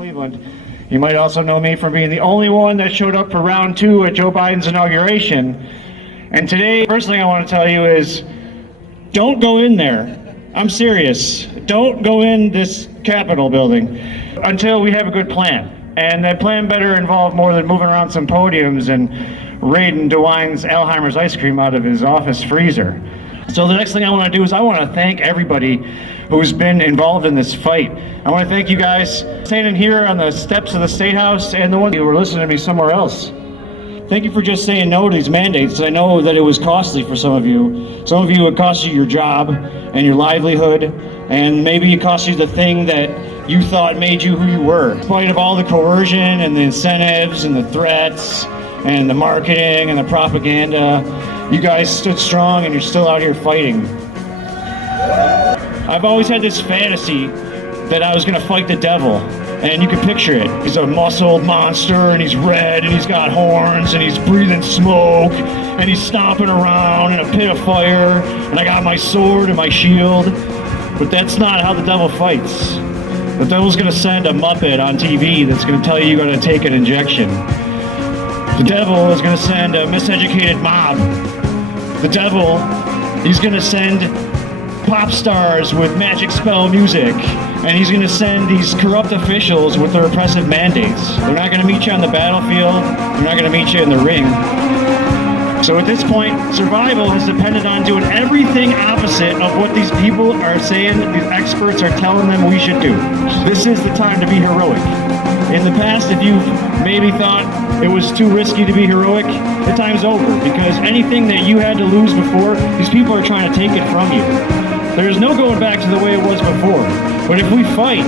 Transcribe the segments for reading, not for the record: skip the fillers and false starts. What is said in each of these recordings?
Cleveland. You might also know me from being the only one that showed up for round 2 at Joe Biden's inauguration. And today, first thing I want to tell you is, don't go in there. I'm serious. Don't go in this Capitol building until we have a good plan. And that plan better involve more than moving around some podiums and raiding DeWine's Alzheimer's ice cream out of his office freezer. So the next thing I want to do is I want to thank everybody who's been involved in this fight. I want to thank you guys standing here on the steps of the State House and the ones who were listening to me somewhere else. Thank you for just saying no to these mandates. I know that it was costly for some of you. Some of you, it cost you your job and your livelihood, and maybe it cost you the thing that you thought made you who you were. In spite of all the coercion and the incentives and the threats and the marketing and the propaganda, you guys stood strong and you're still out here fighting. I've always had this fantasy that I was gonna fight the devil, and you can picture it. He's a muscled monster, and he's red, and he's got horns, and he's breathing smoke, and he's stomping around in a pit of fire, and I got my sword and my shield. But that's not how the devil fights. The devil's gonna send a Muppet on TV that's gonna tell you you're gonna take an injection. The devil is gonna send a miseducated mob. The devil, he's gonna send pop stars with magic spell music, and he's going to send these corrupt officials with their oppressive mandates. They're not going to meet you on the battlefield. They're not going to meet you in the ring. So at this point, survival has depended on doing everything opposite of what these people are saying, these experts are telling them we should do. This is the time to be heroic. In the past, if you've maybe thought it was too risky to be heroic, the time's over, because anything that you had to lose before, these people are trying to take it from you. There's no going back to the way it was before. But if we fight,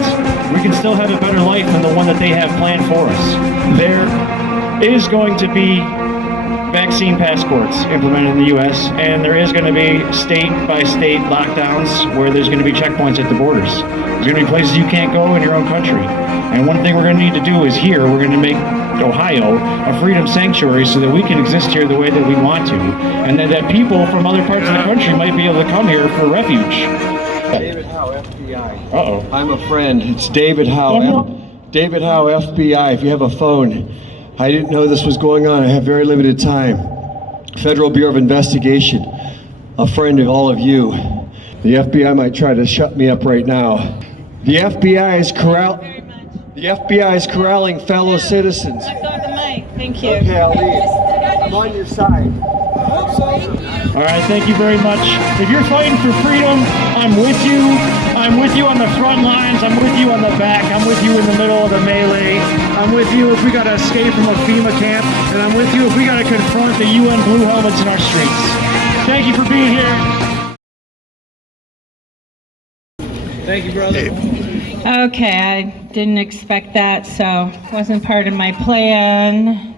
we can still have a better life than the one that they have planned for us. There is going to be vaccine passports implemented in the U.S., and there is going to be state-by-state lockdowns where there's going to be checkpoints at the borders. There's going to be places you can't go in your own country. And one thing we're going to need to do is here, we're going to make Ohio a freedom sanctuary so that we can exist here the way that we want to, and that people from other parts of the country might be able to come here for refuge. David Howe, FBI. Uh-oh. I'm a friend. It's David Howe. David Howe, FBI. If you have a phone. I didn't know this was going on. I have very limited time. Federal Bureau of Investigation. A friend of all of you. The FBI might try to shut me up right now. The FBI is corralling fellow citizens. I've got the mic. Thank you. Okay, I'll leave. I'm on your side. All right, thank you very much. If you're fighting for freedom, I'm with you. I'm with you on the front lines. I'm with you on the back. I'm with you in the middle of the melee. I'm with you if we got to escape from a FEMA camp. And I'm with you if we got to confront the UN blue helmets in our streets. Thank you for being here. Thank you, brother. Okay, I didn't expect that, so it wasn't part of my plan.